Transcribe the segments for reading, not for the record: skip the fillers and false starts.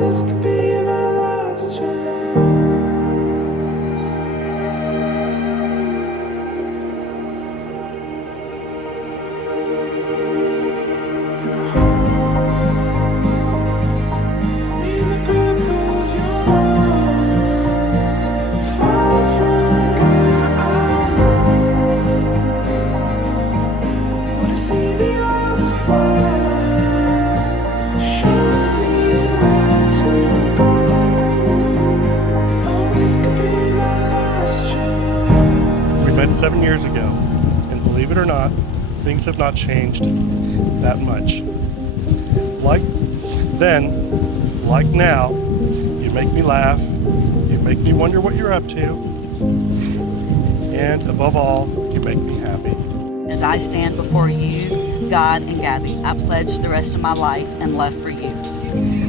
this could be my last chance. In the grip of your arms, far from where I wanna see the other side. Show me where to go. Oh, this could be my last chance. We met 7 years ago, and believe it or not, things have not changed that much. Like then, like now, you make me laugh, you make me wonder what you're up to, and above all, you make me happy. As I stand before you, God and Gabby, I pledge the rest of my life and love for you.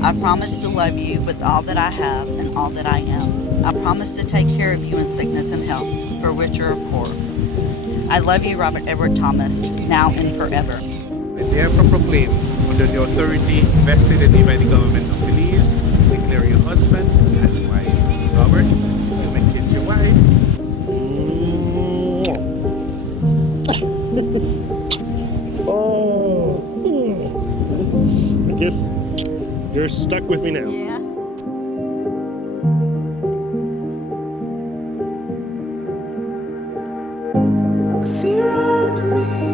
I promise to love you with all that I have and all that I am. I promise to take care of you in sickness and health, for richer or poor. I love you, Robert Edward Thomas, now and forever. I therefore proclaim, under the authority vested in me by the government of Belize, declare you husband and wife. Robert, you may kiss your wife. Oh, I guess you're stuck with me now. Yeah. See around me.